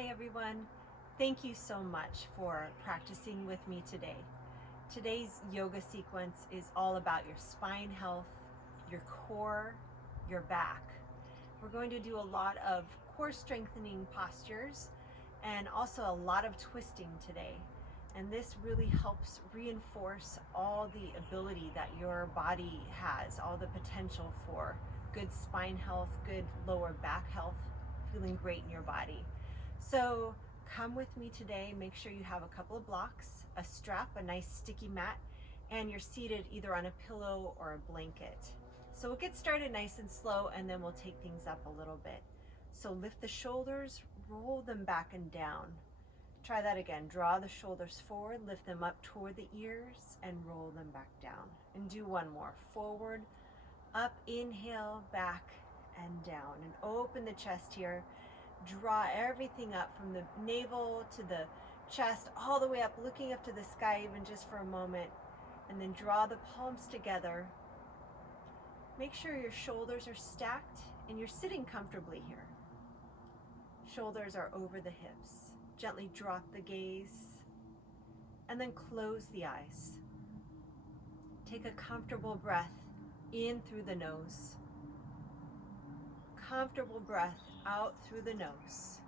Hi everyone. Thank you so much for practicing with me today. Today's yoga sequence is all about your spine health, your core, your back. We're going to do a lot of core strengthening postures and also a lot of twisting today. And this really helps reinforce all the ability that your body has, all the potential for good spine health, good lower back health, feeling great in your body. So come with me today. Make sure you have a couple of blocks, a strap, a nice sticky mat, and you're seated either on a pillow or a blanket. So we'll get started nice and slow, and then we'll take things up a little bit. So lift the shoulders, roll them back and down. Try that again. Draw the shoulders forward, lift them up toward the ears, and roll them back down. And do one more. Forward, up, inhale, back, and down. And open the chest here. Draw everything up from the navel to the chest, all the way up, looking up to the sky even just for a moment. And then draw the palms together. Make sure your shoulders are stacked and you're sitting comfortably here. Shoulders are over the hips. Gently drop the gaze and then close the eyes. Take a comfortable breath in through the nose. Comfortable breath out through the nose.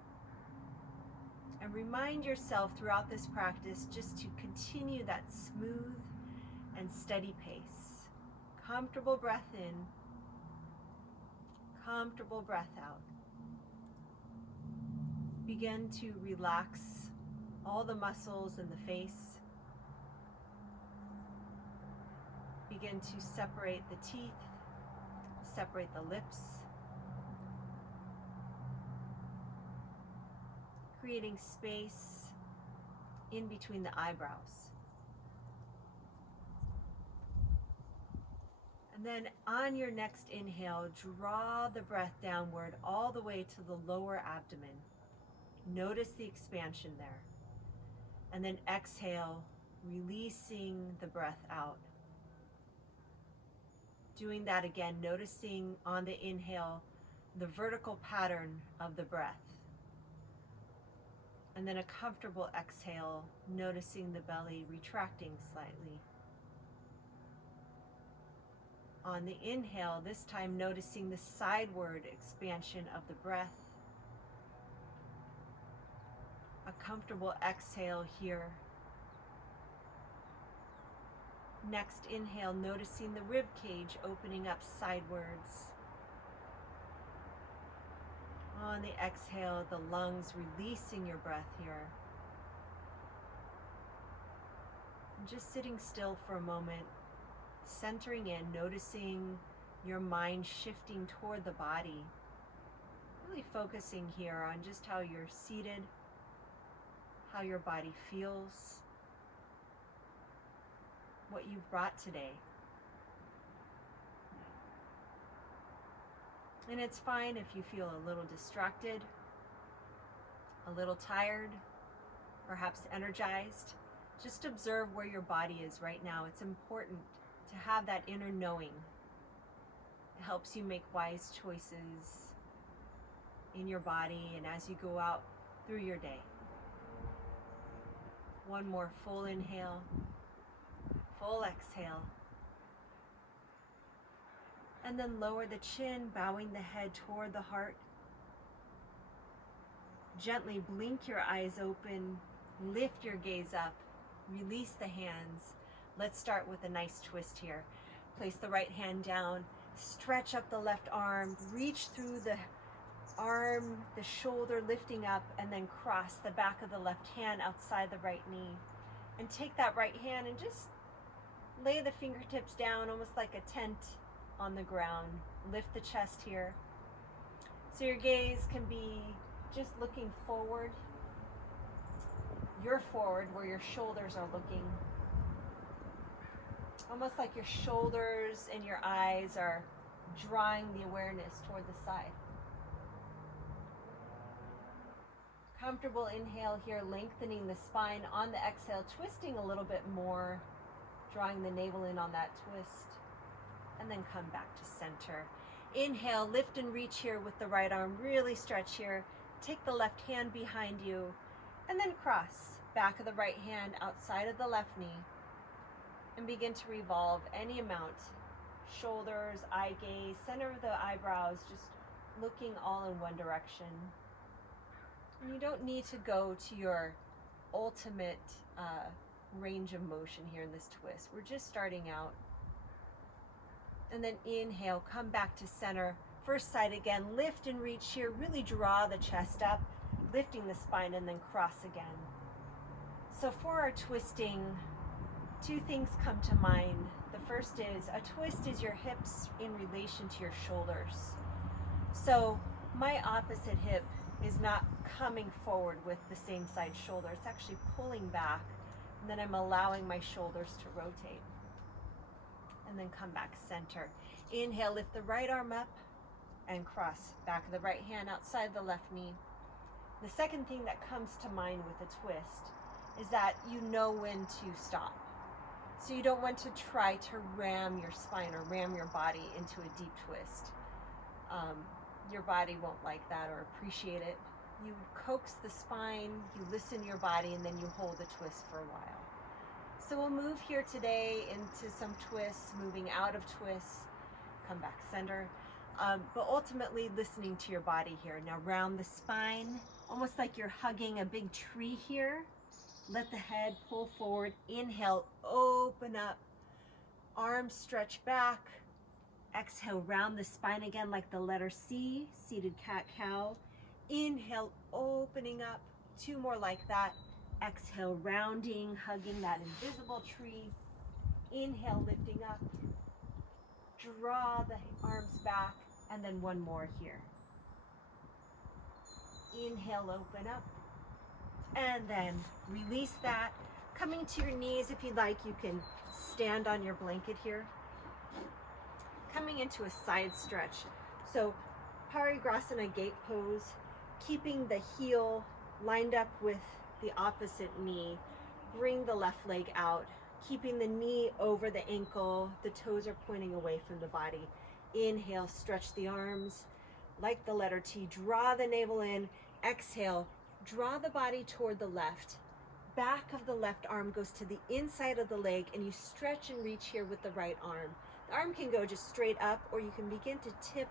And remind yourself throughout this practice just to continue that smooth and steady pace. Comfortable breath in, comfortable breath out. Begin to relax all the muscles in the face. Begin to separate the teeth, separate the lips, creating space in between the eyebrows. And then on your next inhale, draw the breath downward all the way to the lower abdomen. Notice the expansion there. And then exhale, releasing the breath out. Doing that again, noticing on the inhale the vertical pattern of the breath. And then a comfortable exhale, noticing the belly retracting slightly. On the inhale, this time noticing the sideward expansion of the breath. A comfortable exhale here. Next inhale, noticing the rib cage opening up sidewards. On the exhale, the lungs releasing your breath here. And just sitting still for a moment, centering in, noticing your mind shifting toward the body. Really focusing here on just how you're seated, how your body feels, what you've brought today. And it's fine if you feel a little distracted, a little tired, perhaps energized. Just observe where your body is right now. It's important to have that inner knowing. It helps you make wise choices in your body and as you go out through your day. One more full inhale, full exhale. And then lower the chin, bowing the head toward the heart. Gently blink your eyes open, lift your gaze up, release the hands. Let's start with a nice twist here. Place the right hand down, stretch up the left arm, reach through the arm, the shoulder lifting up, and then cross the back of the left hand outside the right knee. And take that right hand and just lay the fingertips down almost like a tent on the ground. Lift the chest here. So your gaze can be just looking forward. You're forward where your shoulders are looking. Almost like your shoulders and your eyes are drawing the awareness toward the side. Comfortable inhale here, lengthening the spine. On the exhale, twisting a little bit more, drawing the navel in on that twist. And then come back to center. Inhale, lift and reach here with the right arm. Really stretch here. take the left hand behind you and then cross. Back of the right hand outside of the left knee and begin to revolve any amount. Shoulders, eye gaze, center of the eyebrows, just looking all in one direction. And you don't need to go to your ultimate range of motion here in this twist. We're just starting out. And then inhale, come back to center. First side again, lift and reach here. Really draw the chest up, lifting the spine, and then cross again. So for our twisting, two things come to mind. The first is, a twist is your hips in relation to your shoulders. So my opposite hip is not coming forward with the same side shoulder. It's actually pulling back, and then I'm allowing my shoulders to rotate. And then come back center. Inhale, lift the right arm up and cross. Back of the right hand outside the left knee. The second thing that comes to mind with a twist is that you know when to stop. So you don't want to try to ram your spine or ram your body into a deep twist. Your body won't like that or appreciate it. You coax the spine, you listen to your body, and then you hold the twist for a while. So we'll move here today into some twists, moving out of twists, come back center, but ultimately listening to your body here. Now round the spine, almost like you're hugging a big tree here. Let the head pull forward. Inhale, open up, arms stretch back. Exhale, round the spine again like the letter C, seated cat-cow. Inhale, opening up. Two more like that. Exhale, rounding, hugging that invisible tree. Inhale, lifting up. Draw the arms back, and then one more here. Inhale, open up. And then release that. Coming to your knees, if you'd like, you can stand on your blanket here. Coming into a side stretch. So Parigrasana gate pose, keeping the heel lined up with the opposite knee. Bring the left leg out, keeping the knee over the ankle. The toes are pointing away from the body. Inhale, stretch the arms like the letter T. Draw the navel in. Exhale, draw the body toward the left. Back of the left arm goes to the inside of the leg, and you stretch and reach here with the right arm. The arm can go just straight up, or you can begin to tip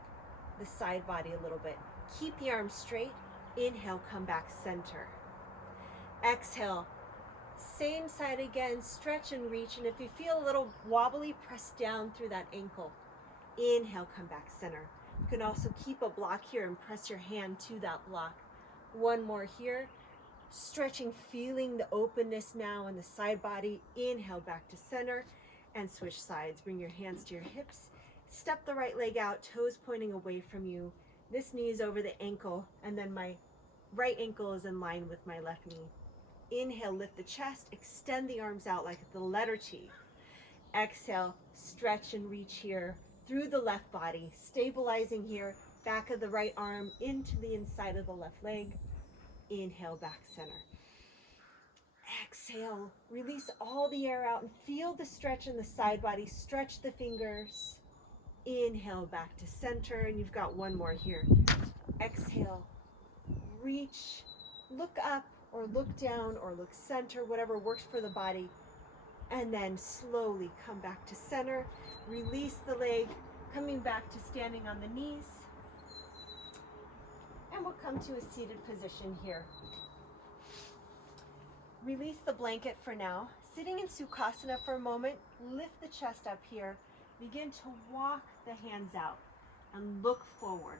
the side body a little bit. Keep the arm straight. Inhale, come back center. Exhale, same side again, stretch and reach, and if you feel a little wobbly, press down through that ankle. Inhale, come back center. You can also keep a block here and press your hand to that block. One more here. Stretching, feeling the openness now in the side body. Inhale, back to center, and switch sides. Bring your hands to your hips. Step the right leg out, toes pointing away from you. This knee is over the ankle, and then my right ankle is in line with my left knee. Inhale, lift the chest, extend the arms out like the letter T. Exhale, stretch and reach here through the left body, stabilizing here, back of the right arm into the inside of the left leg. Inhale, back center. Exhale, release all the air out and feel the stretch in the side body. Stretch the fingers. Inhale, back to center, and you've got one more here. Exhale, reach, look up or look down or look center, whatever works for the body. And then slowly come back to center. Release the leg, coming back to standing on the knees. And we'll come to a seated position here. Release the blanket for now. Sitting in Sukhasana for a moment, lift the chest up here. Begin to walk the hands out and look forward.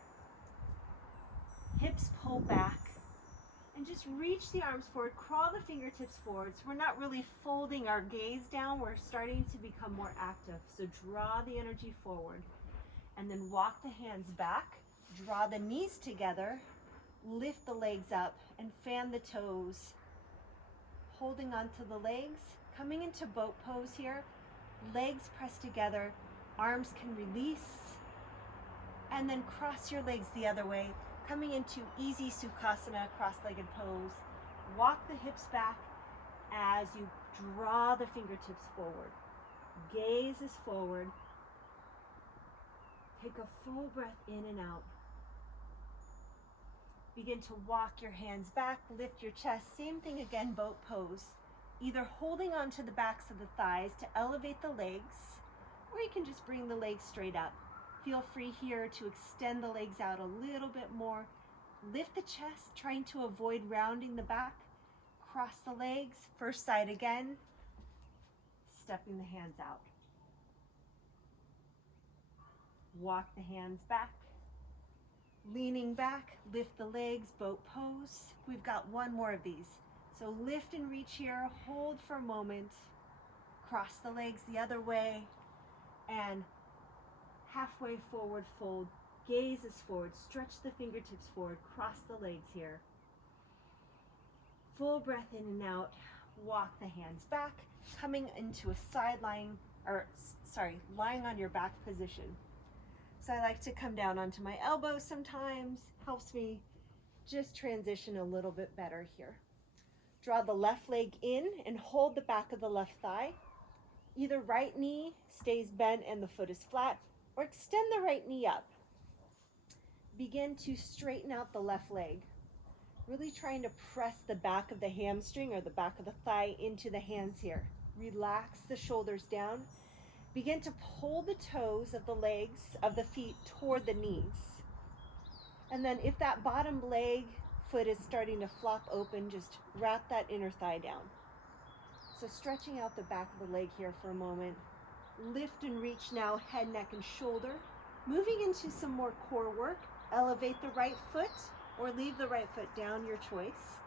Hips pull back and just reach the arms forward. Crawl the fingertips forward. So we're not really folding our gaze down. We're starting to become more active. So draw the energy forward and then walk the hands back. Draw the knees together. Lift the legs up and fan the toes. Holding onto the legs. Coming into boat pose here. Legs pressed together. Arms can release. And then cross your legs the other way. Coming into easy Sukhasana, cross-legged pose. Walk the hips back as you draw the fingertips forward. Gaze is forward. Take a full breath in and out. Begin to walk your hands back, lift your chest. Same thing again, boat pose. Either holding onto the backs of the thighs to elevate the legs, or you can just bring the legs straight up. Feel free here to extend the legs out a little bit more. Lift the chest, trying to avoid rounding the back. Cross the legs, first side again. Stepping the hands out. Walk the hands back. Leaning back, lift the legs, boat pose. We've got one more of these. So lift and reach here, hold for a moment. Cross the legs the other way and halfway forward fold. Gaze is forward, stretch the fingertips forward, cross the legs here. Full breath in and out. Walk the hands back, coming into a lying on your back position. So I like to come down onto my elbows sometimes, helps me just transition a little bit better here. Draw the left leg in and hold the back of the left thigh. Either right knee stays bent and the foot is flat, or extend the right knee up. Begin to straighten out the left leg. Really trying to press the back of the hamstring or the back of the thigh into the hands here. Relax the shoulders down. Begin to pull the toes of the legs, of the feet toward the knees. And then if that bottom leg, foot is starting to flop open, just wrap that inner thigh down. So stretching out the back of the leg here for a moment. Lift and reach now, head, neck, and shoulder. Moving into some more core work. Elevate the right foot or leave the right foot down, your choice.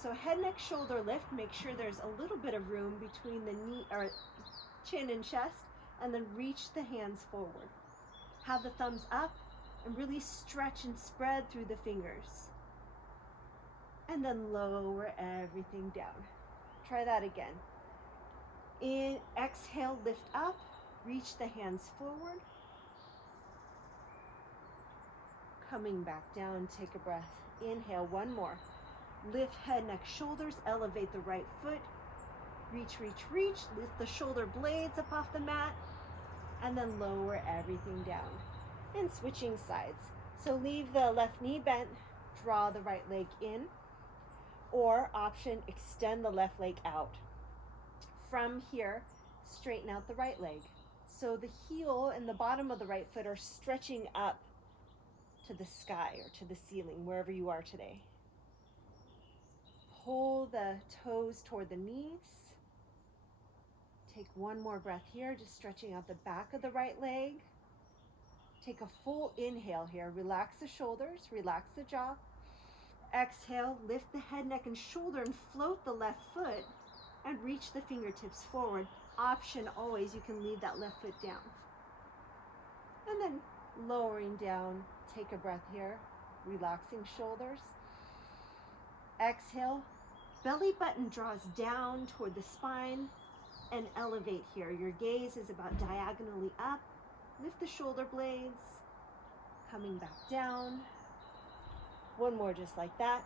So head, neck, shoulder lift. Make sure there's a little bit of room between the knee or chin and chest, and then reach the hands forward. Have the thumbs up and really stretch and spread through the fingers. And then lower everything down. Try that again. In exhale, lift up, reach the hands forward. Coming back down, take a breath. Inhale, one more. Lift head, neck, shoulders, elevate the right foot. Reach, reach, reach. Lift the shoulder blades up off the mat. And then lower everything down. And switching sides. So leave the left knee bent, draw the right leg in. Or option, extend the left leg out. From here, straighten out the right leg. So the heel and the bottom of the right foot are stretching up to the sky or to the ceiling, wherever you are today. Pull the toes toward the knees. Take one more breath here, just stretching out the back of the right leg. Take a full inhale here. Relax the shoulders, relax the jaw. Exhale, lift the head, neck, and shoulder and float the left foot and reach the fingertips forward. Option always, you can leave that left foot down. And then lowering down, take a breath here, relaxing shoulders. Exhale, belly button draws down toward the spine and elevate here. Your gaze is about diagonally up. Lift the shoulder blades, coming back down. One more just like that.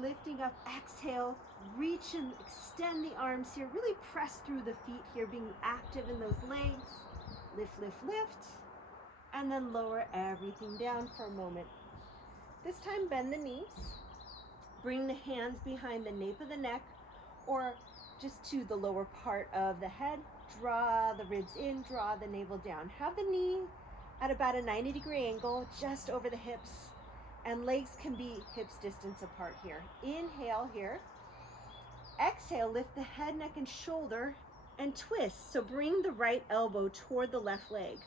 Lifting up, exhale, reach and extend the arms here. Really press through the feet here, being active in those legs. Lift, lift, lift. And then lower everything down for a moment. This time bend the knees. Bring the hands behind the nape of the neck or just to the lower part of the head. Draw the ribs in, draw the navel down. Have the knee at about a 90-degree angle just over the hips. And legs can be hips distance apart here. Inhale here. Exhale, lift the head, neck, and shoulder and twist. So bring the right elbow toward the left leg.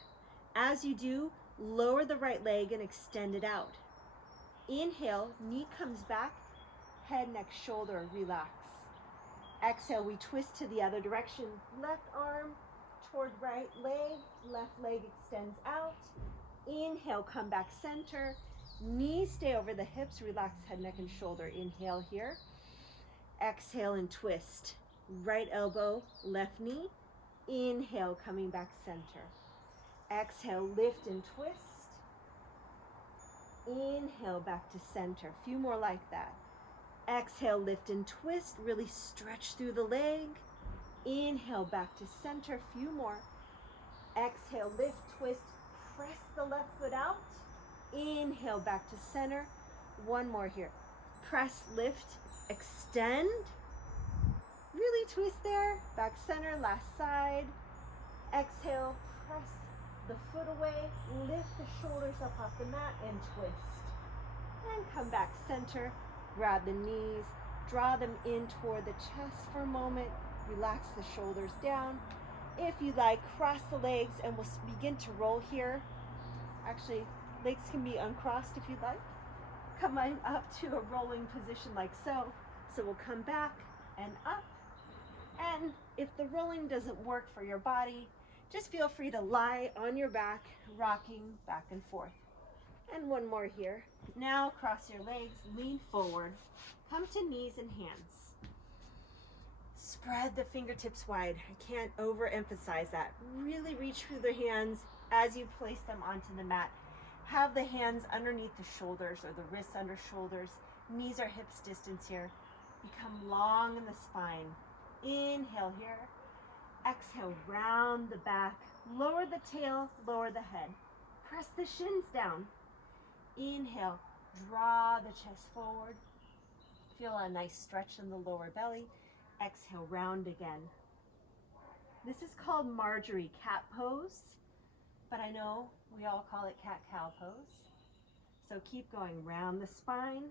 As you do, lower the right leg and extend it out. Inhale, knee comes back, head, neck, shoulder, relax. Exhale, we twist to the other direction. Left arm toward right leg, left leg extends out. Inhale, come back center. Knees stay over the hips, relax head, neck, and shoulder. Inhale here. Exhale and twist. Right elbow, left knee. Inhale, coming back center. Exhale, lift and twist. Inhale, back to center. A few more like that. Exhale, lift and twist. Really stretch through the leg. Inhale, back to center. A few more. Exhale, lift, twist. Press the left foot out. Inhale, back to center. One more here. Press, lift, extend. Really twist there. Back center, last side. Exhale, press the foot away. Lift the shoulders up off the mat and twist. And come back center. Grab the knees. Draw them in toward the chest for a moment. Relax the shoulders down. If you like, cross the legs and we'll begin to roll here. Actually, legs can be uncrossed if you'd like. Come on up to a rolling position like so. So we'll come back and up. And if the rolling doesn't work for your body, just feel free to lie on your back, rocking back and forth. And one more here. Now cross your legs, lean forward, come to knees and hands. Spread the fingertips wide. I can't overemphasize that. Really reach through the hands as you place them onto the mat. Have the hands underneath the shoulders or the wrists under shoulders. Knees or hips distance here. Become long in the spine. Inhale here. Exhale, round the back. Lower the tail, lower the head. Press the shins down. Inhale, draw the chest forward. Feel a nice stretch in the lower belly. Exhale, round again. This is called Marjorie cat pose, but I know we all call it cat-cow pose. So keep going round the spine.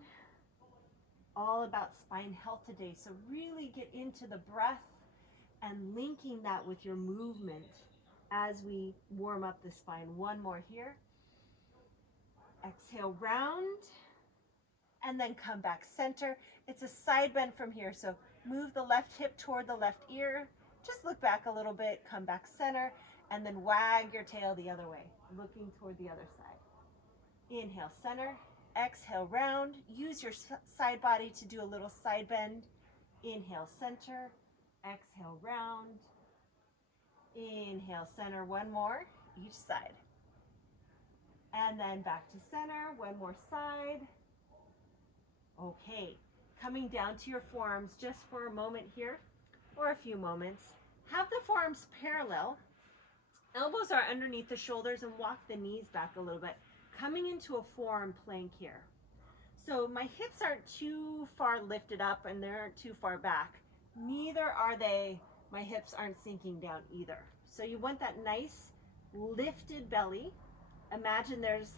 All about spine health today. So really get into the breath and linking that with your movement as we warm up the spine. One more here. Exhale, round, and then come back center. It's a side bend from here, so move the left hip toward the left ear. Just look back a little bit, come back center, and then wag your tail the other way, looking toward the other side. Inhale, center. Exhale, round. Use your side body to do a little side bend. Inhale, center. Exhale, round. Inhale, center. One more, each side. And then back to center. One more side. Okay, coming down to your forearms just for a moment here, or a few moments. Have the forearms parallel. Elbows are underneath the shoulders and walk the knees back a little bit. Coming into a forearm plank here. So my hips aren't too far lifted up and they aren't too far back. Neither are they, my hips aren't sinking down either. So you want that nice lifted belly. Imagine there's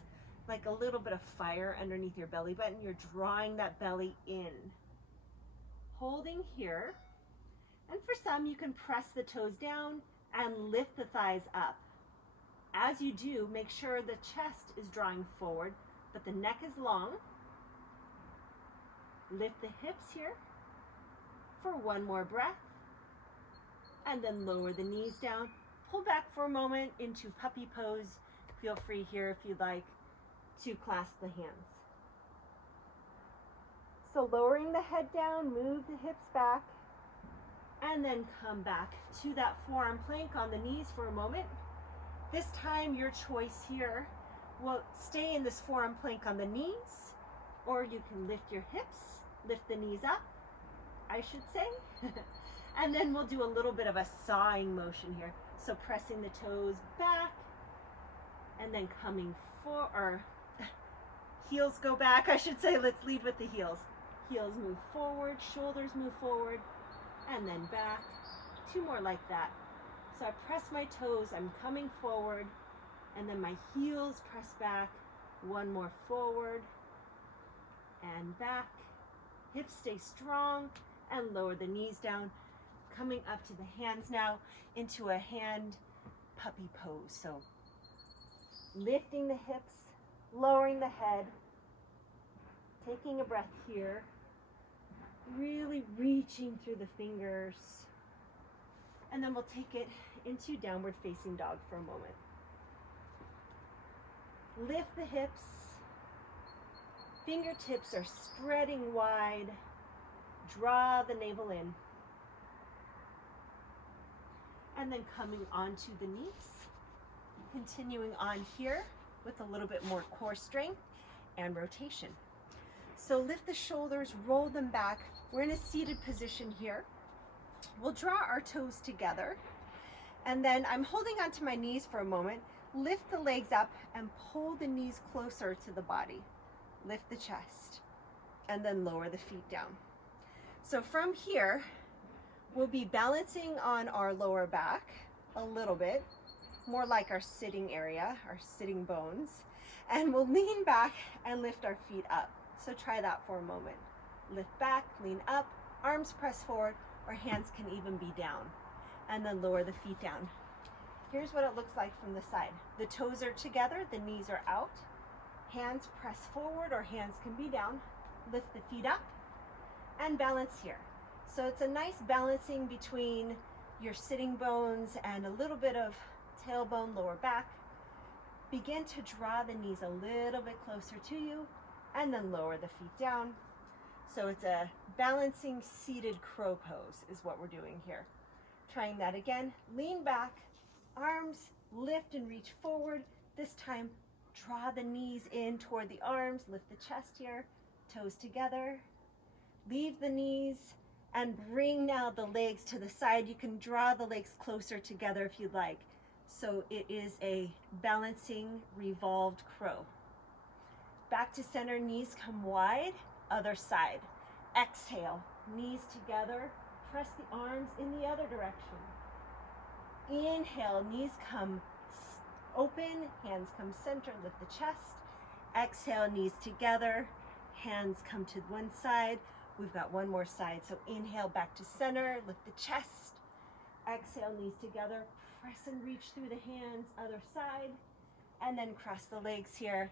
like a little bit of fire underneath your belly button. You're drawing that belly in. Holding here. And for some, you can press the toes down and lift the thighs up. As you do, make sure the chest is drawing forward, but the neck is long. Lift the hips here for one more breath. And then lower the knees down. Pull back for a moment into puppy pose. Feel free here if you'd like to clasp the hands. So lowering the head down, move the hips back, and then come back to that forearm plank on the knees for a moment. This time your choice here will stay in this forearm plank on the knees, or you can lift your hips, lift the knees up, I should say. And then we'll do a little bit of a sawing motion here. So pressing the toes back, and then coming forward, heels go back, I should say. Let's lead with the heels. Heels move forward, shoulders move forward, and then back. Two more like that. So I press my toes, I'm coming forward, and then my heels press back. One more forward, and back. Hips stay strong, and lower the knees down. Coming up to the hands now into a hand puppy pose. So lifting the hips, lowering the head, taking a breath here, really reaching through the fingers, and then we'll take it into downward facing dog for a moment. Lift the hips, fingertips are spreading wide, draw the navel in, and then coming onto the knees. Continuing on here with a little bit more core strength and rotation. So lift the shoulders, roll them back. We're in a seated position here. We'll draw our toes together, and then I'm holding onto my knees for a moment. Lift the legs up and pull the knees closer to the body. lift the chest, and then lower the feet down. So from here, we'll be balancing on our lower back a little bit, more like our sitting area, our sitting bones, and we'll lean back and lift our feet up. So try that for a moment. Lift back, lean up, arms press forward, or hands can even be down, and then lower the feet down. Here's what it looks like from the side. The toes are together, the knees are out, hands press forward or hands can be down, lift the feet up, and balance here. So it's a nice balancing between your sitting bones and a little bit of tailbone, lower back. Begin to draw the knees a little bit closer to you, and then lower the feet down. So it's a balancing seated crow pose is what we're doing here. Trying that again. Lean back, arms lift and reach forward. This time, draw the knees in toward the arms, lift the chest here, toes together. Leave the knees and bring now the legs to the side. You can draw the legs closer together if you'd like. So it is a balancing revolved crow. Back to center, knees come wide, other side. Exhale, knees together, press the arms in the other direction. Inhale, knees come open, hands come center, lift the chest. Exhale, knees together, hands come to one side. We've got one more side. So inhale, back to center, lift the chest. Exhale, knees together, press and reach through the hands, other side. And then cross the legs here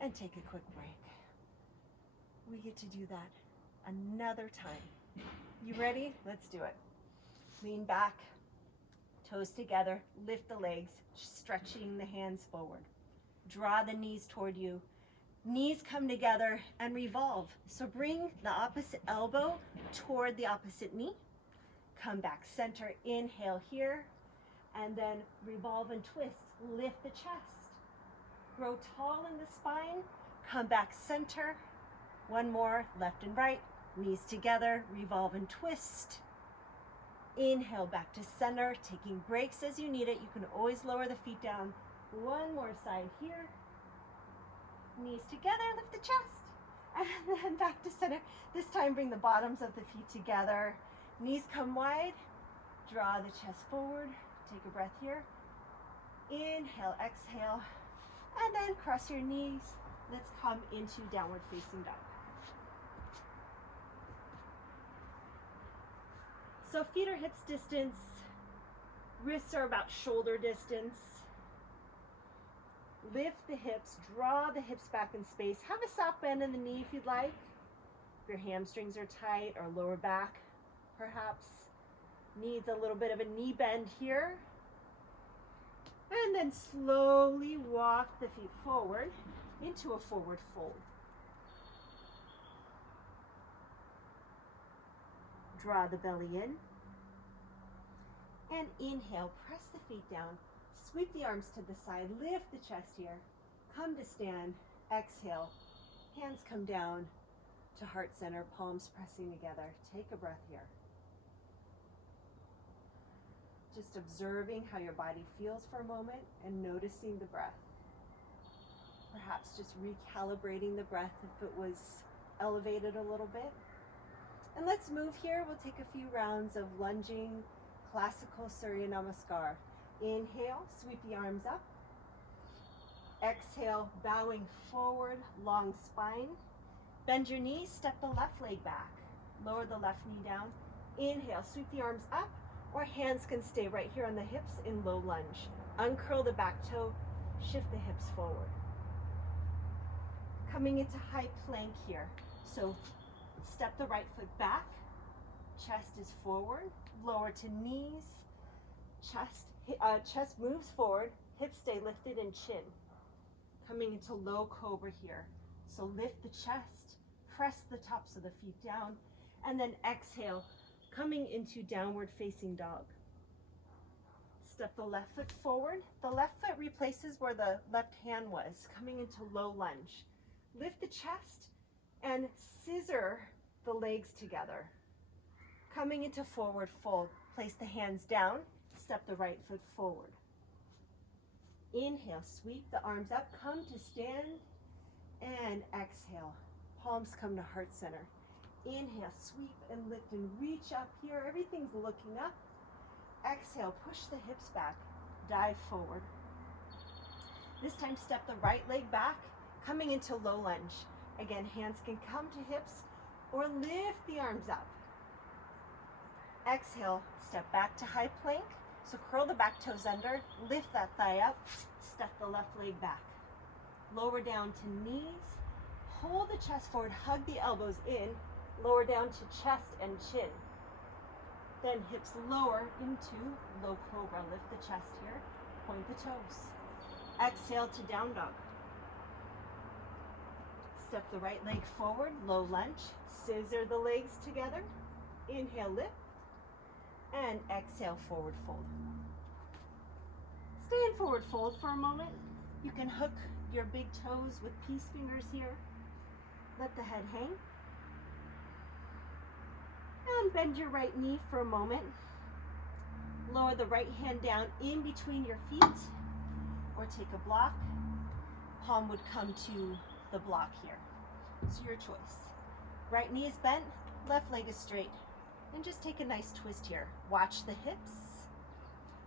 and take a quick break. We get to do that another time. You ready? Let's do it. Lean back, toes together, lift the legs, stretching the hands forward. Draw the knees toward you. Knees come together and revolve. So bring the opposite elbow toward the opposite knee. Come back center, inhale here, and then revolve and twist. Lift the chest. Grow tall in the spine. Come back center. One more, left and right. Knees together, revolve and twist. Inhale, back to center, taking breaks as you need it. You can always lower the feet down. One more side here. Knees together, lift the chest. And then back to center. This time, bring the bottoms of the feet together. Knees come wide. Draw the chest forward. Take a breath here. Inhale, exhale. And then cross your knees. Let's come into downward facing dog. So feet are hips distance, wrists are about shoulder distance. Lift the hips, draw the hips back in space. Have a soft bend in the knee if you'd like. If your hamstrings are tight or lower back perhaps needs a little bit of a knee bend here. And then slowly walk the feet forward into a forward fold. Draw the belly in. And inhale, press the feet down. Sweep the arms to the side, lift the chest here. Come to stand, exhale. Hands come down to heart center, palms pressing together. Take a breath here. Just observing how your body feels for a moment and noticing the breath. Perhaps just recalibrating the breath if it was elevated a little bit. And let's move here. We'll take a few rounds of lunging, classical Surya Namaskar. Inhale, sweep the arms up. Exhale, bowing forward, long spine. Bend your knees, step the left leg back. Lower the left knee down. Inhale, sweep the arms up, or hands can stay right here on the hips in low lunge. Uncurl the back toe, shift the hips forward. Coming into high plank here. So step the right foot back, chest is forward, lower to knees, chest moves forward, hips stay lifted and chin. Coming into low cobra here. So lift the chest, press the tops of the feet down, and then exhale, coming into downward facing dog. Step the left foot forward. The left foot replaces where the left hand was, coming into low lunge. Lift the chest and scissor the legs together. Coming into forward fold, place the hands down, step the right foot forward. Inhale, sweep the arms up, come to stand. And exhale, palms come to heart center. Inhale, sweep and lift and reach up here. Everything's looking up. Exhale, push the hips back, dive forward. This time step the right leg back, coming into low lunge. Again, hands can come to hips or lift the arms up. Exhale, step back to high plank. So curl the back toes under, lift that thigh up, step the left leg back. Lower down to knees, hold the chest forward, hug the elbows in, lower down to chest and chin. Then hips lower into low cobra. Lift the chest here, point the toes. Exhale to down dog. Step the right leg forward, low lunge. Scissor the legs together. Inhale, lift. And exhale, forward fold. Stay in forward fold for a moment. You can hook your big toes with peace fingers here. Let the head hang. And bend your right knee for a moment. Lower the right hand down in between your feet or take a block. Palm would come to the block here. It's your choice. Right knee is bent, left leg is straight. And just take a nice twist here. Watch the hips.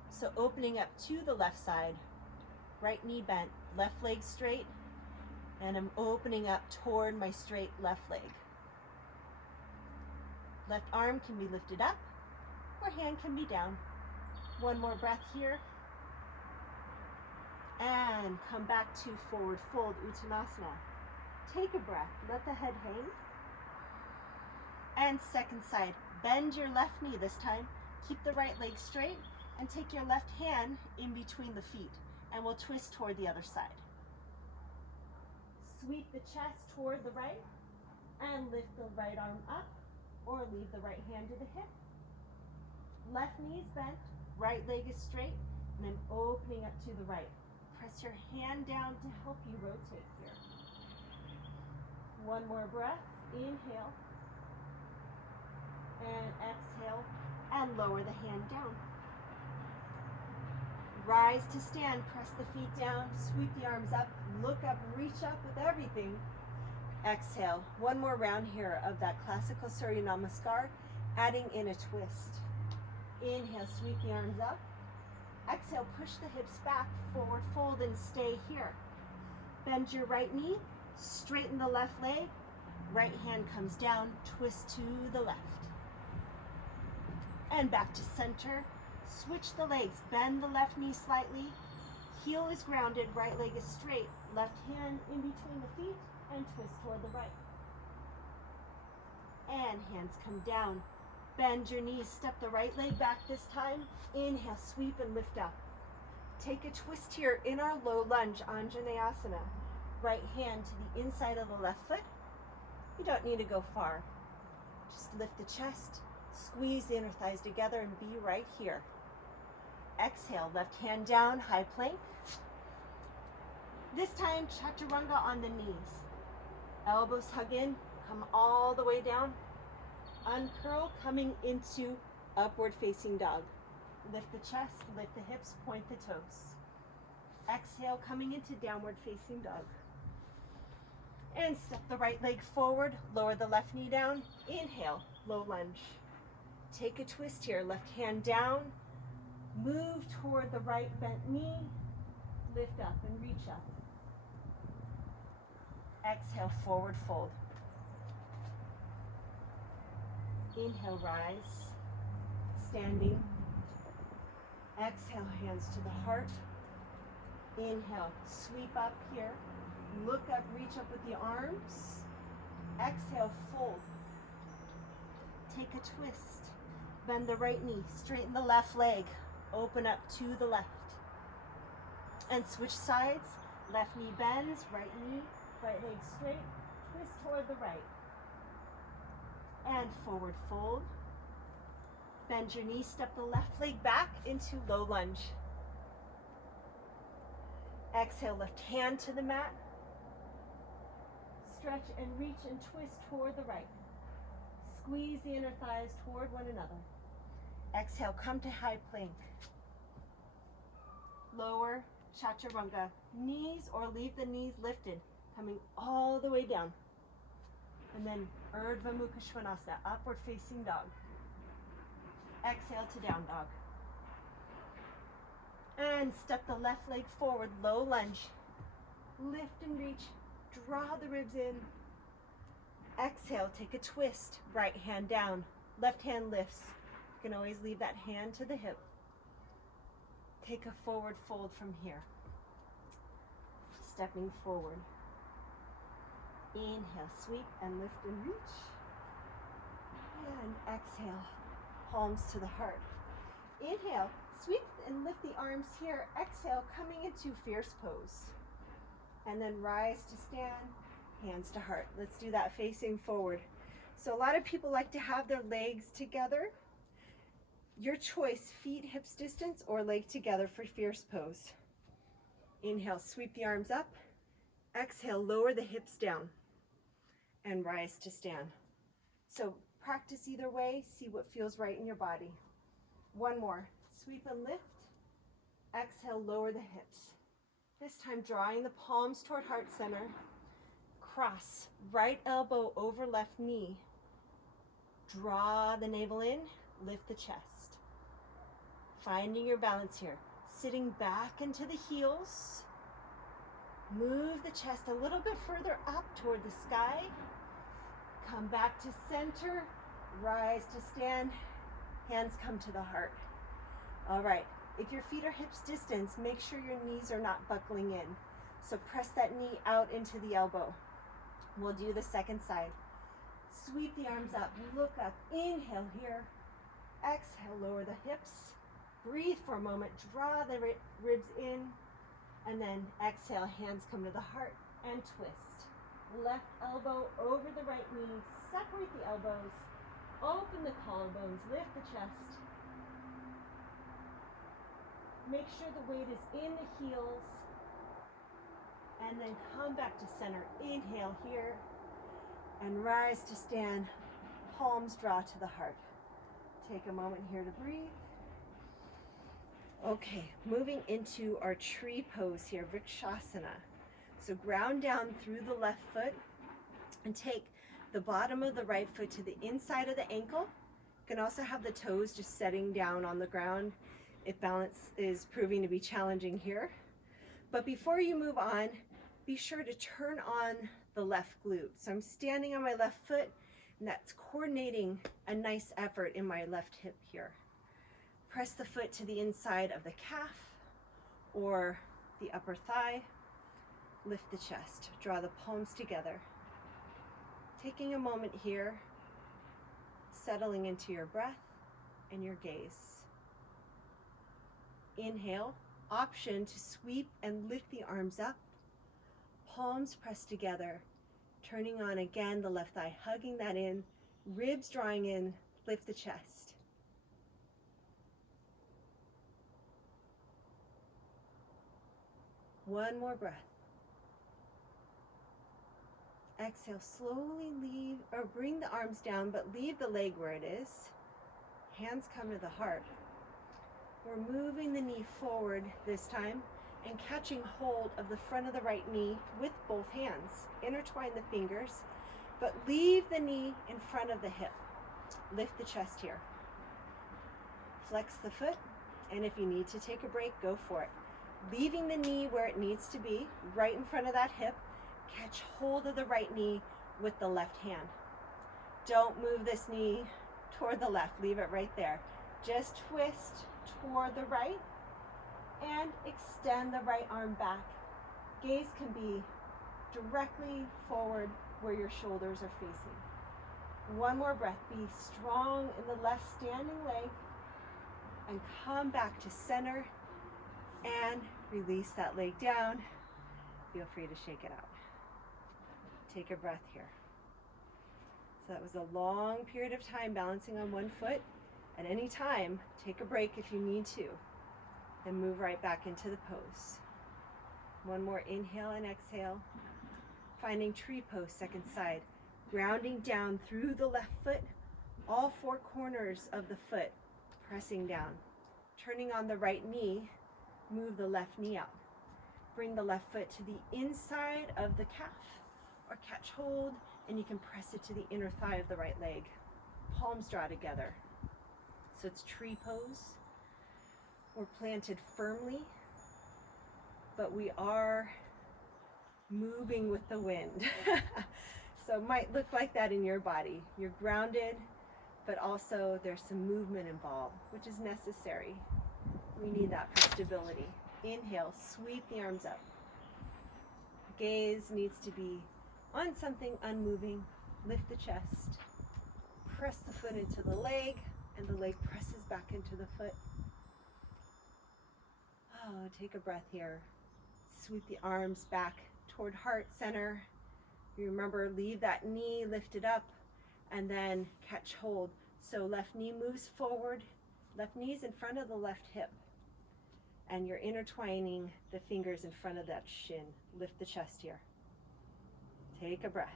So opening up to the left side, right knee bent, left leg straight, and I'm opening up toward my straight left leg. Left arm can be lifted up or hand can be down. One more breath here. And come back to forward fold, Uttanasana. Take a breath, let the head hang. And second side, bend your left knee this time. Keep the right leg straight and take your left hand in between the feet and we'll twist toward the other side. Sweep the chest toward the right and lift the right arm up or leave the right hand to the hip. Left knee is bent, right leg is straight, and I'm opening up to the right. Press your hand down to help you rotate here. One more breath, inhale. And exhale, and lower the hand down. Rise to stand, press the feet down, sweep the arms up, look up, reach up with everything. Exhale, one more round here of that classical Surya Namaskar, adding in a twist. Inhale, sweep the arms up. Exhale, push the hips back, forward fold and stay here. Bend your right knee, straighten the left leg, right hand comes down, twist to the left. And back to center. Switch the legs, bend the left knee slightly. Heel is grounded, right leg is straight. Left hand in between the feet and twist toward the right. And hands come down. Bend your knees, step the right leg back this time. Inhale, sweep and lift up. Take a twist here in our low lunge, Anjaneyasana. Right hand to the inside of the left foot. You don't need to go far. Just lift the chest. Squeeze the inner thighs together and be right here. Exhale, left hand down, high plank. This time, chaturanga on the knees. Elbows hug in, come all the way down. Uncurl, coming into upward facing dog. Lift the chest, lift the hips, point the toes. Exhale, coming into downward facing dog. And step the right leg forward, lower the left knee down. Inhale, low lunge. Take a twist here, left hand down, move toward the right bent knee, lift up and reach up. Exhale, forward fold. Inhale, rise, standing. Exhale, hands to the heart. Inhale, sweep up here, look up, reach up with the arms. Exhale, fold. Take a twist. Bend the right knee, straighten the left leg, open up to the left. And switch sides, left knee bends, right leg straight, twist toward the right. And forward fold. Bend your knee, step the left leg back into low lunge. Exhale, left hand to the mat. Stretch and reach and twist toward the right. Squeeze the inner thighs toward one another. Exhale, come to high plank. Lower chaturanga, knees or leave the knees lifted. Coming all the way down. And then Urdhva Mukha Svanasana, upward facing dog. Exhale to down dog. And step the left leg forward, low lunge. Lift and reach, draw the ribs in. Exhale, take a twist, right hand down, left hand lifts. You can always leave that hand to the hip. Take a forward fold from here. Stepping forward. Inhale, sweep and lift and reach. And exhale, palms to the heart. Inhale, sweep and lift the arms here. Exhale, coming into fierce pose. And then rise to stand, hands to heart. Let's do that facing forward. So a lot of people like to have their legs together. Your choice, feet hips distance or leg together for fierce pose. Inhale, sweep the arms up. Exhale, lower the hips down and rise to stand. So practice either way, see what feels right in your body. One more, sweep and lift. Exhale, lower the hips. This time drawing the palms toward heart center. Cross, right elbow over left knee. Draw the navel in, lift the chest. Finding your balance here. Sitting back into the heels. Move the chest a little bit further up toward the sky. Come back to center, rise to stand, hands come to the heart. All right, if your feet are hips distance, make sure your knees are not buckling in. So press that knee out into the elbow. We'll do the second side. Sweep the arms up, look up, inhale here. Exhale, lower the hips. Breathe for a moment, draw the ribs in, and then exhale, hands come to the heart and twist. Left elbow over the right knee, separate the elbows, open the collarbones, lift the chest. Make sure the weight is in the heels, and then come back to center. Inhale here, and rise to stand, palms draw to the heart. Take a moment here to breathe. Okay, moving into our tree pose here, Vrikshasana. So ground down through the left foot and take the bottom of the right foot to the inside of the ankle. You can also have the toes just setting down on the ground if balance is proving to be challenging here. But before you move on, be sure to turn on the left glute. So I'm standing on my left foot, and that's coordinating a nice effort in my left hip here. Press the foot to the inside of the calf or the upper thigh. Lift the chest, draw the palms together. Taking a moment here, settling into your breath and your gaze. Inhale, option to sweep and lift the arms up. Palms pressed together, turning on again the left thigh, hugging that in, ribs drawing in, lift the chest. One more breath. Exhale, slowly leave or bring the arms down, but leave the leg where it is. Hands come to the heart. We're moving the knee forward this time and catching hold of the front of the right knee with both hands. Intertwine the fingers, but leave the knee in front of the hip. Lift the chest here. Flex the foot, and if you need to take a break, go for it. Leaving the knee where it needs to be, right in front of that hip. Catch hold of the right knee with the left hand. Don't move this knee toward the left, leave it right there. Just twist toward the right and extend the right arm back. Gaze can be directly forward where your shoulders are facing. One more breath. Be strong in the left standing leg and come back to center and release that leg down. Feel free to shake it out. Take a breath here. So that was a long period of time balancing on one foot. At any time, take a break if you need to, then move right back into the pose. One more inhale and exhale. Finding tree pose, second side. Grounding down through the left foot, all four corners of the foot pressing down. Turning on the right knee, move the left knee out. Bring the left foot to the inside of the calf or catch hold, and you can press it to the inner thigh of the right leg. Palms draw together. So it's tree pose. We're planted firmly, but we are moving with the wind. So it might look like that in your body. You're grounded, but also there's some movement involved, which is necessary. We need that for stability. Inhale, sweep the arms up. Gaze needs to be on something unmoving. Lift the chest. Press the foot into the leg, and the leg presses back into the foot. Oh, take a breath here. Sweep the arms back toward heart center. Remember, leave that knee lifted up, and then catch hold. So left knee moves forward, left knee's in front of the left hip, and you're intertwining the fingers in front of that shin. Lift the chest here. Take a breath.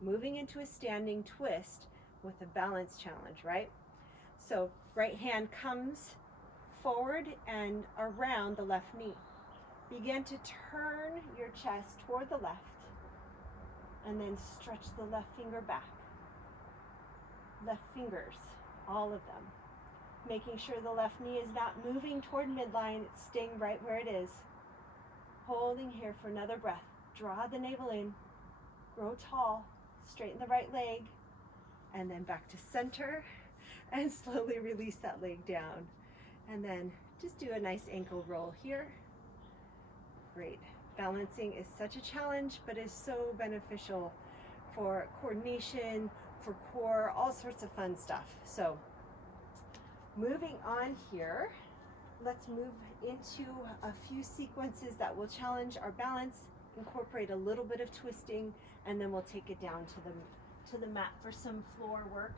Moving into a standing twist with a balance challenge, right? So right hand comes forward and around the left knee. Begin to turn your chest toward the left, and then stretch the left finger back. Left fingers, all of them. Making sure the left knee is not moving toward midline, it's staying right where it is. Holding here for another breath. Draw the navel in, grow tall, straighten the right leg, and then back to center, and slowly release that leg down. And then just do a nice ankle roll here. Great. Balancing is such a challenge, but is so beneficial for coordination, for core, all sorts of fun stuff. So moving on here, let's move into a few sequences that will challenge our balance, incorporate a little bit of twisting, and then we'll take it down to the mat for some floor work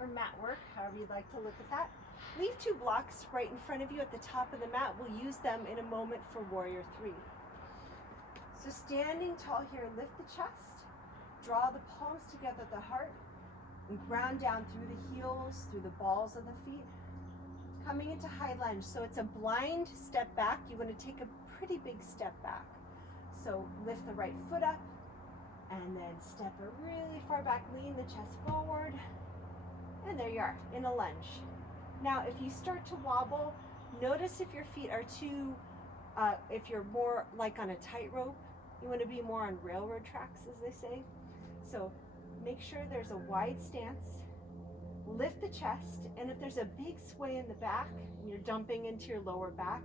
or mat work, however you'd like to look at that. Leave 2 blocks right in front of you at the top of the mat. We'll use them in a moment for Warrior 3. So standing tall here, lift the chest, draw the palms together at the heart, and ground down through the heels, through the balls of the feet. Coming into high lunge, so it's a blind step back. You want to take a pretty big step back. So lift the right foot up, and then step it really far back, lean the chest forward, and there you are, in a lunge. Now, if you start to wobble, notice if your feet are too, if you're more like on a tightrope. You want to be more on railroad tracks, as they say. So make sure there's a wide stance. Lift the chest, and if there's a big sway in the back and you're dumping into your lower back,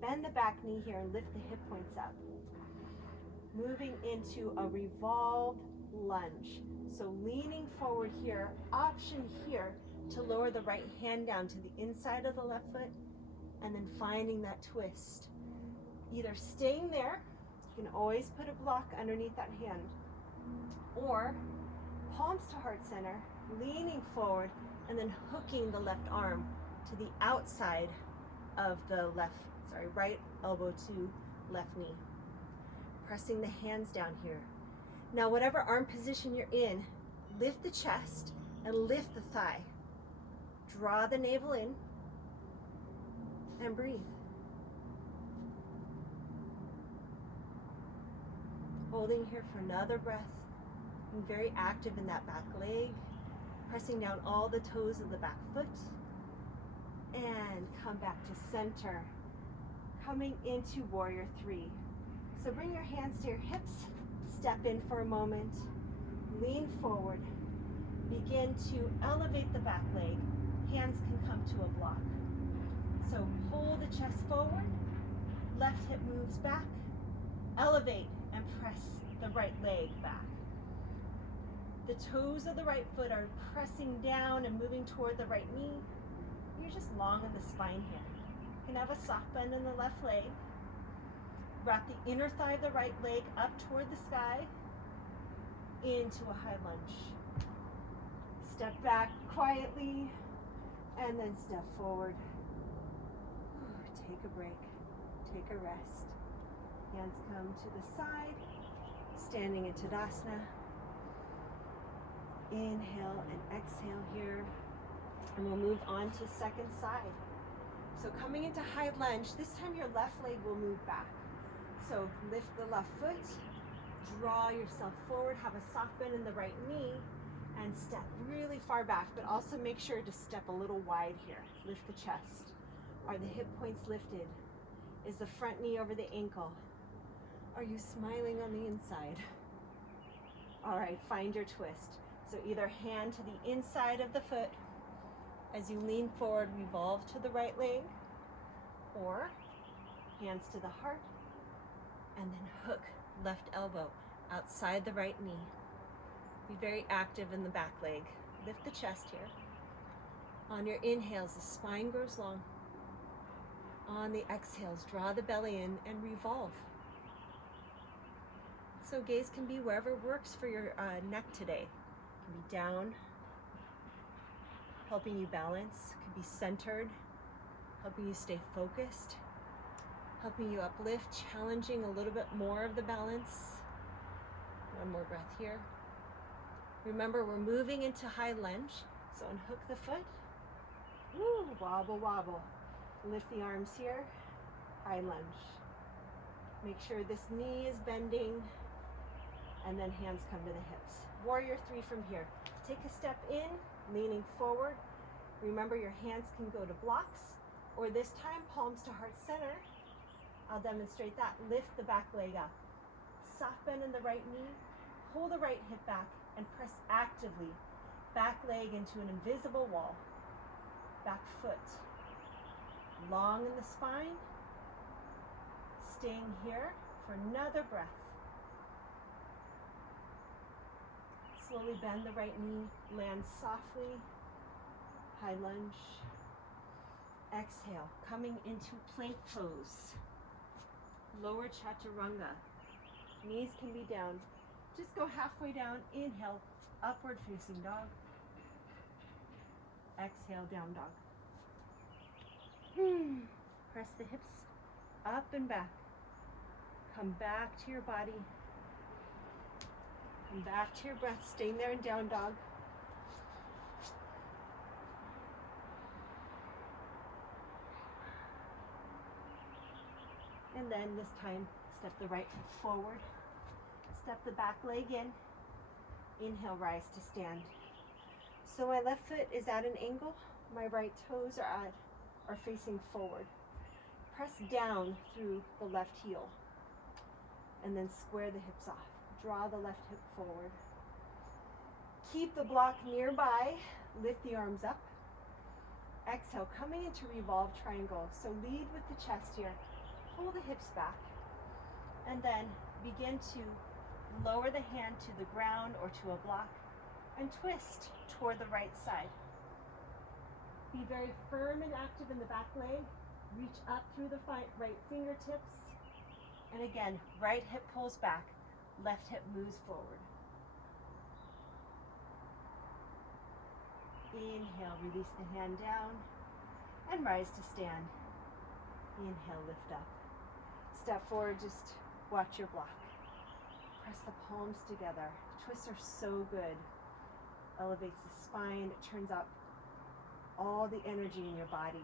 bend the back knee here and lift the hip points up. Moving into a revolved lunge. So leaning forward here, option here to lower the right hand down to the inside of the left foot, and then finding that twist. Either staying there, you can always put a block underneath that hand, or palms to heart center, leaning forward, and then hooking the left arm to the outside of the right elbow to left knee. Pressing the hands down here. Now, whatever arm position you're in, lift the chest and lift the thigh. Draw the navel in and breathe. Holding here for another breath. Being very active in that back leg. Pressing down all the toes of the back foot. And come back to center. Coming into Warrior 3. So bring your hands to your hips. Step in for a moment. Lean forward. Begin to elevate the back leg. Hands can come to a block. So pull the chest forward. Left hip moves back. Elevate and press the right leg back. The toes of the right foot are pressing down and moving toward the right knee. You're just long in the spine here. You can have a soft bend in the left leg. Wrap the inner thigh of the right leg up toward the sky into a high lunge. Step back quietly and then step forward. Take a break, take a rest. Hands come to the side, standing in Tadasana. Inhale and exhale here. And we'll move on to second side. So coming into high lunge, this time your left leg will move back. So lift the left foot, draw yourself forward, have a soft bend in the right knee, and step really far back, but also make sure to step a little wide here. Lift the chest. Are the hip points lifted? Is the front knee over the ankle? Are you smiling on the inside? All right, find your twist. So either hand to the inside of the foot as you lean forward, revolve to the right leg, or hands to the heart, and then hook left elbow outside the right knee. Be very active in the back leg. Lift the chest here. On your inhales, the spine grows long. On the exhales, draw the belly in and revolve. So gaze can be wherever works for your neck today. It can be down, helping you balance. It can be centered, helping you stay focused, helping you uplift, challenging a little bit more of the balance. One more breath here. Remember, we're moving into high lunge, so unhook the foot. Woo, wobble, wobble. Lift the arms here, high lunge. Make sure this knee is bending, and then hands come to the hips. Warrior 3 from here. Take a step in, leaning forward. Remember, your hands can go to blocks, or this time, palms to heart center. I'll demonstrate that. Lift the back leg up. Soft bend in the right knee. Pull the right hip back and press actively. Back leg into an invisible wall. Back foot. Long in the spine. Staying here for another breath. Slowly bend the right knee. Land softly. High lunge. Exhale, coming into plank pose. Lower chaturanga. Knees can be down. Just go halfway down. Inhale, upward facing dog. Exhale, down dog. Press the hips up and back. Come back to your body. Come back to your breath. Staying there in down dog. And then this time, step the right foot forward. Step the back leg in. Inhale, rise to stand. So my left foot is at an angle. My right toes are facing forward. Press down through the left heel. And then square the hips off. Draw the left hip forward. Keep the block nearby. Lift the arms up. Exhale, coming into revolve triangle. So lead with the chest here. Pull the hips back, and then begin to lower the hand to the ground or to a block and twist toward the right side. Be very firm and active in the back leg. Reach up through the right fingertips. And again, right hip pulls back, left hip moves forward. Inhale, release the hand down and rise to stand. Inhale, lift up. Step forward, just watch your block. Press the palms together. Twists are so good. Elevates the spine. It turns out all the energy in your body.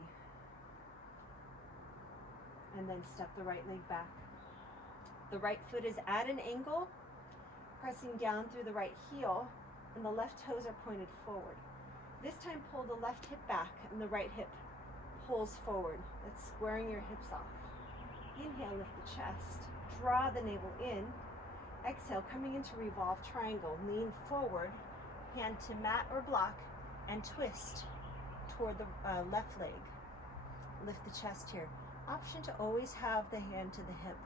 And then step the right leg back. The right foot is at an angle, pressing down through the right heel, and the left toes are pointed forward. This time, pull the left hip back, and the right hip pulls forward. That's squaring your hips off. Inhale, lift the chest. Draw the navel in. Exhale, coming into revolve triangle. Lean forward, hand to mat or block, and twist toward the left leg. Lift the chest here. Option to always have the hand to the hip.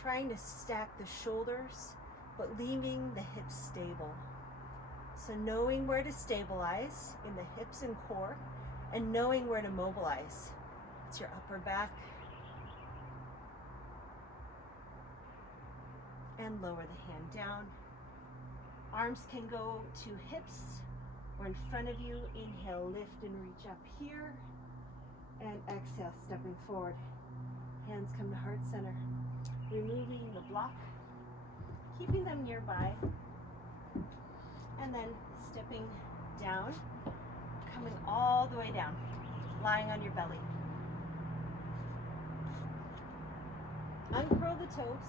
Trying to stack the shoulders, but leaving the hips stable. So knowing where to stabilize in the hips and core, and knowing where to mobilize. It's your upper back. And lower the hand down. Arms can go to hips or in front of you. Inhale, lift and reach up here. And exhale, stepping forward. Hands come to heart center. Removing the block, keeping them nearby. And then stepping down, coming all the way down, lying on your belly. Uncurl the toes.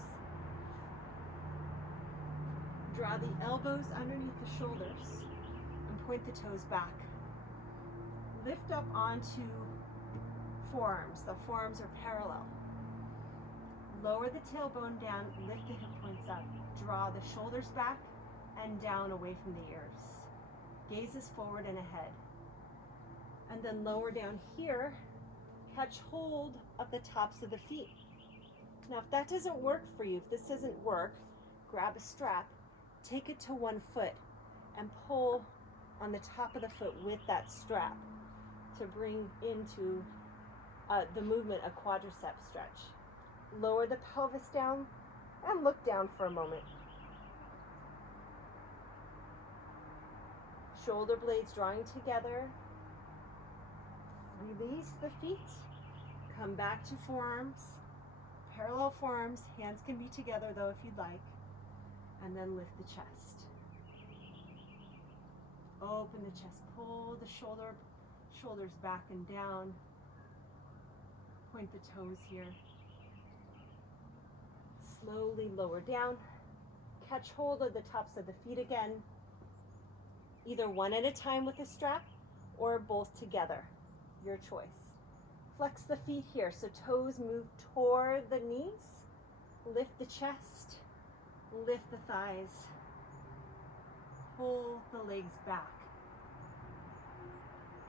Draw the elbows underneath the shoulders and point the toes back. Lift up onto forearms. The forearms are parallel. Lower the tailbone down, lift the hip points up. Draw the shoulders back and down away from the ears. Gazes forward and ahead. And then lower down here, catch hold of the tops of the feet. Now if that doesn't work for you, if this doesn't work, grab a strap, take it to one foot and pull on the top of the foot with that strap to bring into the movement a quadricep stretch. Lower the pelvis down and look down for a moment. Shoulder blades drawing together. Release the feet. Come back to forearms. Parallel forearms. Hands can be together though if you'd like. And then lift the chest. Open the chest. Pull the shoulders back and down. Point the toes here. Slowly lower down. Catch hold of the tops of the feet again. Either one at a time with a strap or both together. Your choice. Flex the feet here so toes move toward the knees. Lift the chest. Lift the thighs. Pull the legs back.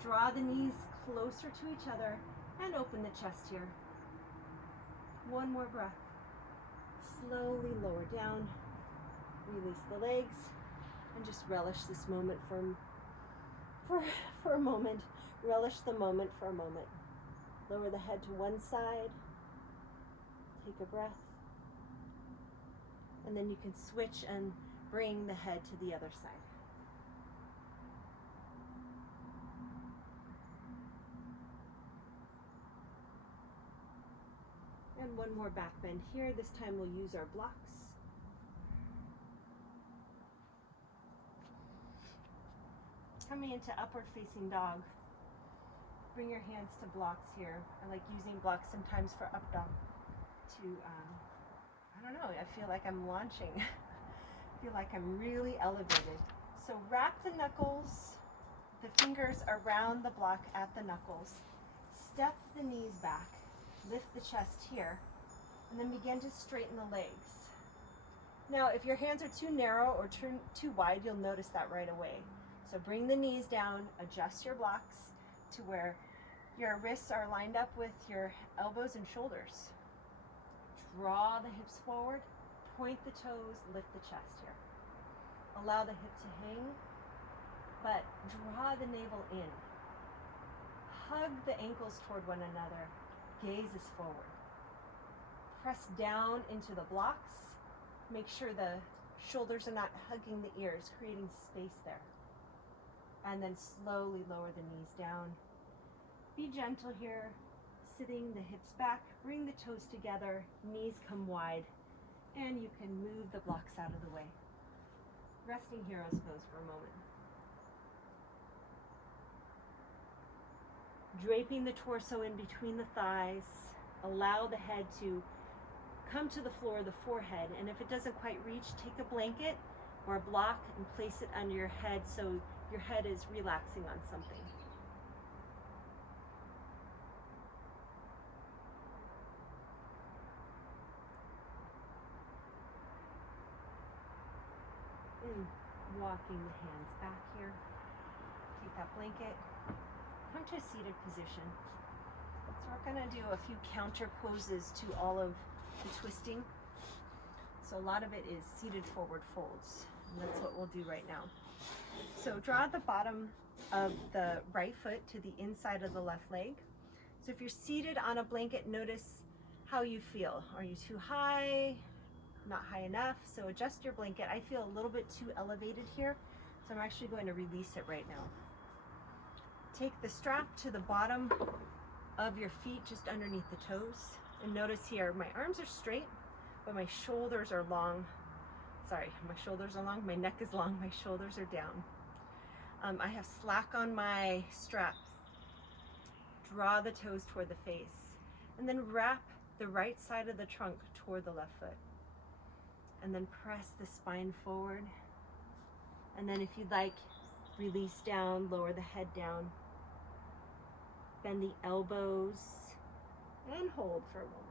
Draw the knees closer to each other and open the chest here. One more breath. Slowly lower down. Release the legs and just relish this moment for a moment. Relish the moment for a moment. Lower the head to one side. Take a breath. And then you can switch and bring the head to the other side. And one more back bend here. This time we'll use our blocks. Coming into upward facing dog. Bring your hands to blocks here. I like using blocks sometimes for up dog to, I don't know, I feel like I'm launching. I feel like I'm really elevated. So wrap the knuckles, the fingers around the block at the knuckles. Step the knees back. Lift the chest here. And then begin to straighten the legs. Now, if your hands are too narrow or too wide, you'll notice that right away. So bring the knees down, adjust your blocks to where your wrists are lined up with your elbows and shoulders. Draw the hips forward, point the toes, lift the chest here. Allow the hip to hang, but draw the navel in. Hug the ankles toward one another, gazes forward. Press down into the blocks. Make sure the shoulders are not hugging the ears, creating space there. And then slowly lower the knees down. Be gentle here, sitting the hips back, bring the toes together, knees come wide, and you can move the blocks out of the way. Resting hero's pose for a moment. Draping the torso in between the thighs, allow the head to come to the floor, the forehead, and if it doesn't quite reach, take a blanket or a block and place it under your head so your head is relaxing on something. And walking the hands back here. Take that blanket. Come to a seated position. So we're going to do a few counter poses to all of the twisting. So a lot of it is seated forward folds. And that's what we'll do right now. So draw the bottom of the right foot to the inside of the left leg. So if you're seated on a blanket, notice how you feel. Are you too high? Not high enough? So adjust your blanket. I feel a little bit too elevated here, so I'm actually going to release it right now. Take the strap to the bottom of your feet, just underneath the toes. And notice here, my arms are straight, but my shoulders are long. Sorry, my shoulders are long, my neck is long, my shoulders are down. I have slack on my strap. Draw the toes toward the face. And then wrap the right side of the trunk toward the left foot. And then press the spine forward. And then if you'd like, release down, lower the head down. Bend the elbows and hold for a moment.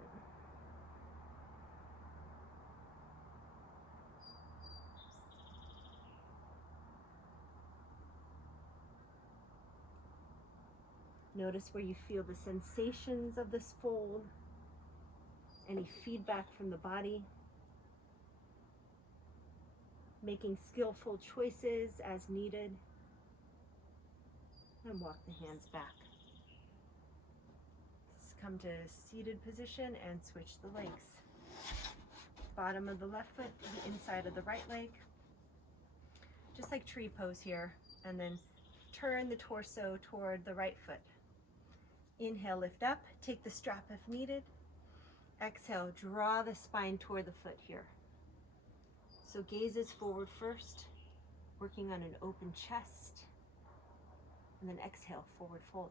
Notice where you feel the sensations of this fold, any feedback from the body. Making skillful choices as needed. And walk the hands back. Let's come to seated position and switch the legs. Bottom of the left foot, the inside of the right leg. Just like tree pose here. And then turn the torso toward the right foot. Inhale, lift up, take the strap if needed. Exhale, draw the spine toward the foot here. So gaze is forward first, working on an open chest. And then exhale, forward fold.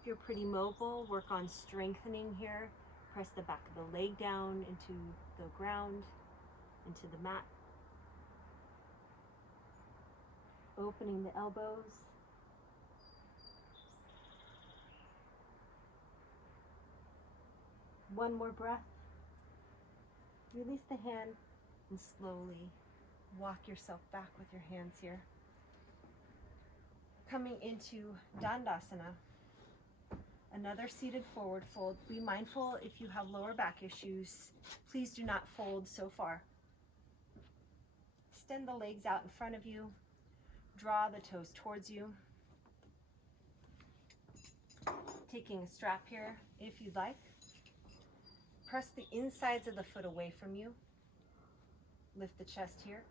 If you're pretty mobile, work on strengthening here. Press the back of the leg down into the ground, into the mat. Opening the elbows. One more breath. Release the hand and slowly walk yourself back with your hands here. Coming into Dandasana, another seated forward fold. Be mindful if you have lower back issues, please do not fold so far. Extend the legs out in front of you. Draw the toes towards you. Taking a strap here if you'd like. Press the insides of the foot away from you. Lift the chest here.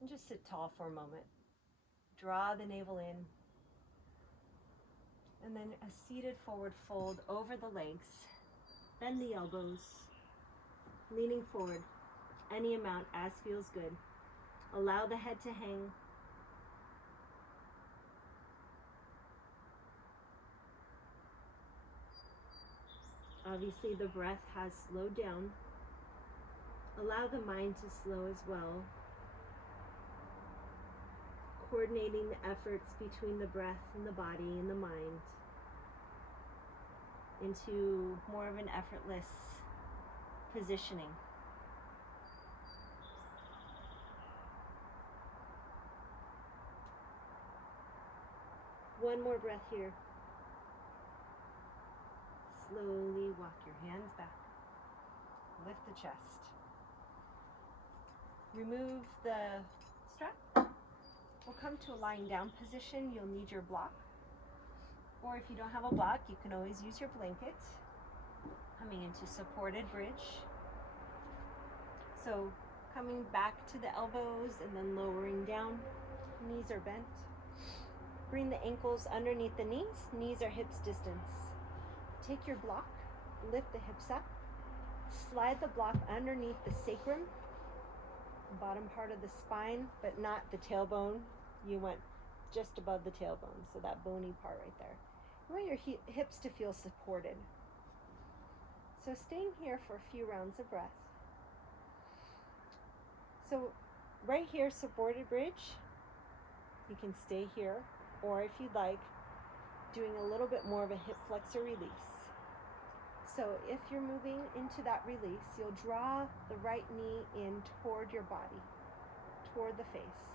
And just sit tall for a moment. Draw the navel in. And then a seated forward fold over the legs. Bend the elbows. Leaning forward any amount as feels good. Allow the head to hang. Obviously the breath has slowed down. Allow the mind to slow as well. Coordinating the efforts between the breath and the body and the mind into more of an effortless positioning. One more breath here. Slowly walk your hands back. Lift the chest. Remove the strap. We'll come to a lying down position. You'll need your block. Or if you don't have a block, you can always use your blanket. Coming into supported bridge. So coming back to the elbows and then lowering down. Knees are bent. Bring the ankles underneath the knees. Knees are hips distance. Take your block, lift the hips up, slide the block underneath the sacrum, bottom part of the spine, but not the tailbone. You want just above the tailbone, so that bony part right there. You want your hips to feel supported. So staying here for a few rounds of breath. So right here, supported bridge, you can stay here, or if you'd like, doing a little bit more of a hip flexor release. So if you're moving into that release, you'll draw the right knee in toward your body, toward the face.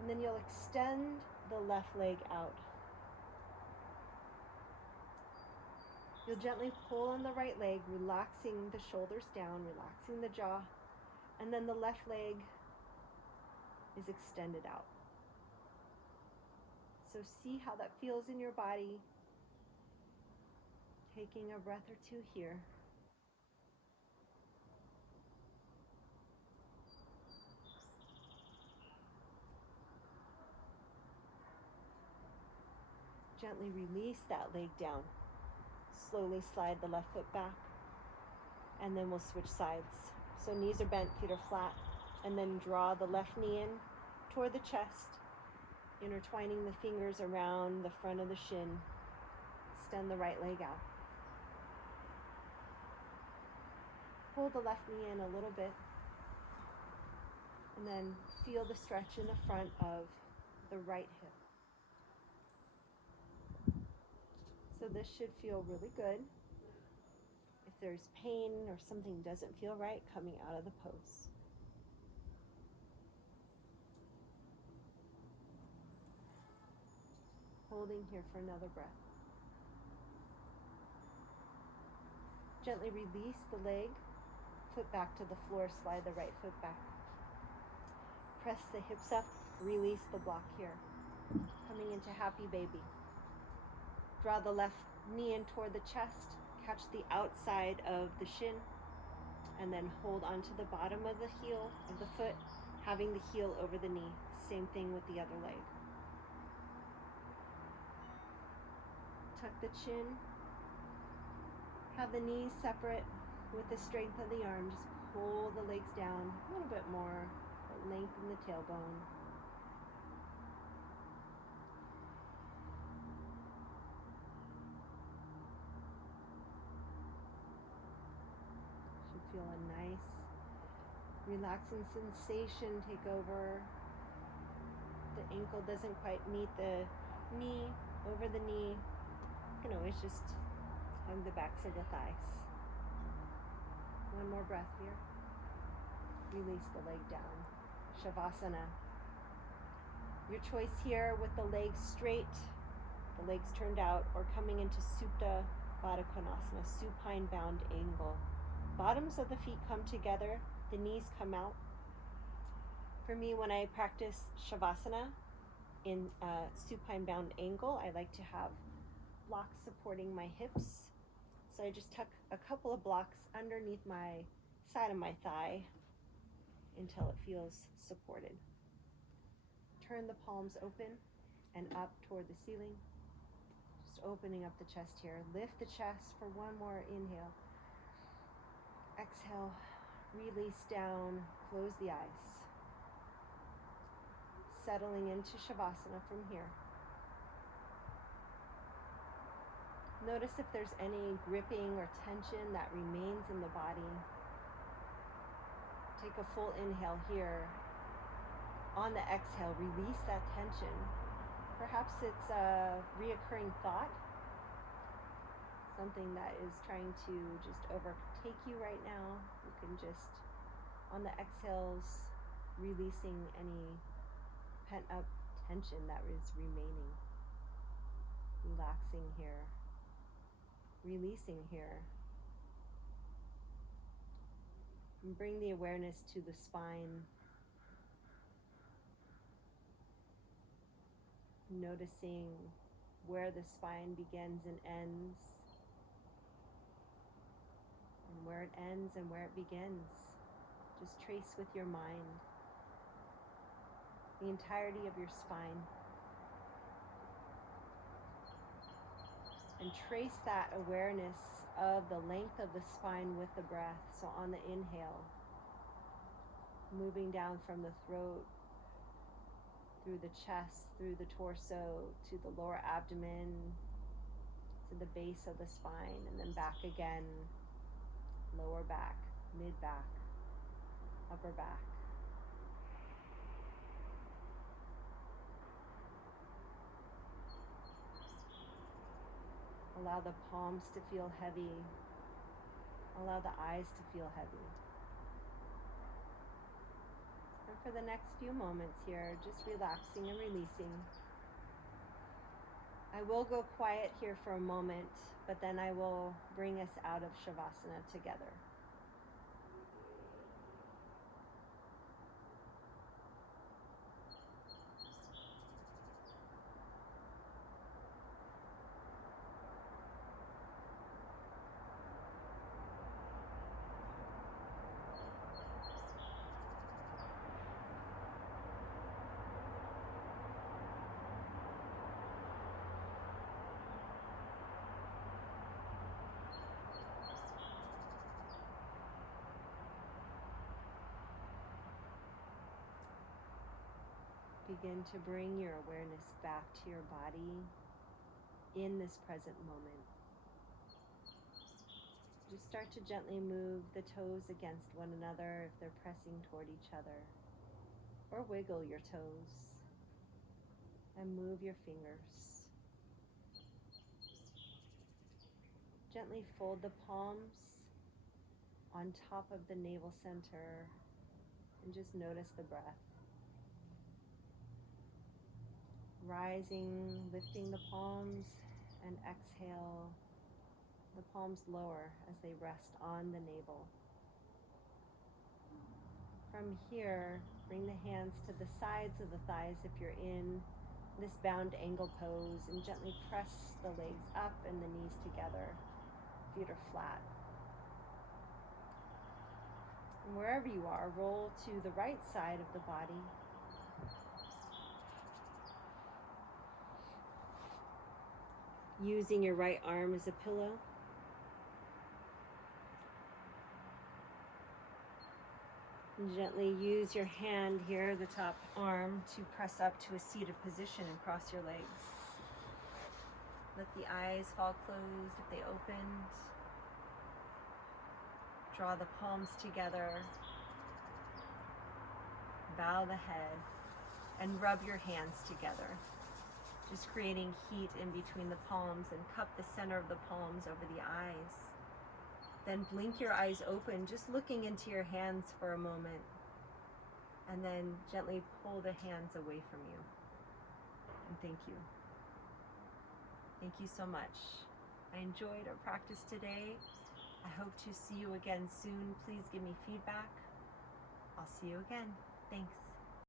And then you'll extend the left leg out. You'll gently pull on the right leg, relaxing the shoulders down, relaxing the jaw. And then the left leg is extended out. So see how that feels in your body. Taking a breath or two here. Gently release that leg down. Slowly slide the left foot back. And then we'll switch sides. So knees are bent, feet are flat. And then draw the left knee in toward the chest. Intertwining the fingers around the front of the shin. Extend the right leg out. Pull the left knee in a little bit. And then feel the stretch in the front of the right hip. So this should feel really good. If there's pain or something doesn't feel right, coming out of the pose. Holding here for another breath. Gently release the leg, foot back to the floor, slide the right foot back. Press the hips up, release the block here. Coming into happy baby. Draw the left knee in toward the chest, catch the outside of the shin, and then hold onto the bottom of the heel of the foot, having the heel over the knee. Same thing with the other leg. Tuck the chin. Have the knees separate with the strength of the arm. Just pull the legs down a little bit more. Lengthen the tailbone. Should feel a nice, relaxing sensation take over. The ankle doesn't quite meet the knee, over the knee. You can always just hug the backs of the thighs. One more breath here. Release the leg down. Shavasana. Your choice here with the legs straight, the legs turned out, or coming into Supta Baddha Konasana, supine bound angle. Bottoms of the feet come together, the knees come out. For me, when I practice Shavasana in supine bound angle, I like to have blocks supporting my hips. So I just tuck a couple of blocks underneath my side of my thigh until it feels supported. Turn the palms open and up toward the ceiling. Just opening up the chest here. Lift the chest for one more inhale. Exhale, release down, close the eyes. Settling into Shavasana from here. Notice if there's any gripping or tension that remains in the body. Take a full inhale here. On the exhale, release that tension. Perhaps it's a reoccurring thought, something that is trying to just overtake you right now. You can just, on the exhales, releasing any pent-up tension that is remaining. Relaxing here. Releasing here. And bring the awareness to the spine. Noticing where the spine begins and ends. And where it ends and where it begins. Just trace with your mind the entirety of your spine. And trace that awareness of the length of the spine with the breath. So on the inhale, moving down from the throat, through the chest, through the torso, to the lower abdomen, to the base of the spine, and then back again, lower back, mid back, upper back. Allow the palms to feel heavy. Allow the eyes to feel heavy. And for the next few moments here, just relaxing and releasing. I will go quiet here for a moment, but then I will bring us out of Shavasana together. Begin to bring your awareness back to your body in this present moment. Just start to gently move the toes against one another if they're pressing toward each other, or wiggle your toes and move your fingers. Gently fold the palms on top of the navel center and just notice the breath. Rising, lifting the palms, and exhale. The palms lower as they rest on the navel. From here, bring the hands to the sides of the thighs if you're in this bound angle pose, and gently press the legs up and the knees together. Feet are flat. And wherever you are, roll to the right side of the body. Using your right arm as a pillow. And gently use your hand here, the top arm, to press up to a seated position and cross your legs. Let the eyes fall closed if they opened. Draw the palms together. Bow the head and rub your hands together. Just creating heat in between the palms, and cup the center of the palms over the eyes. Then blink your eyes open, just looking into your hands for a moment. And then gently pull the hands away from you. And thank you. Thank you so much. I enjoyed our practice today. I hope to see you again soon. Please give me feedback. I'll see you again. Thanks.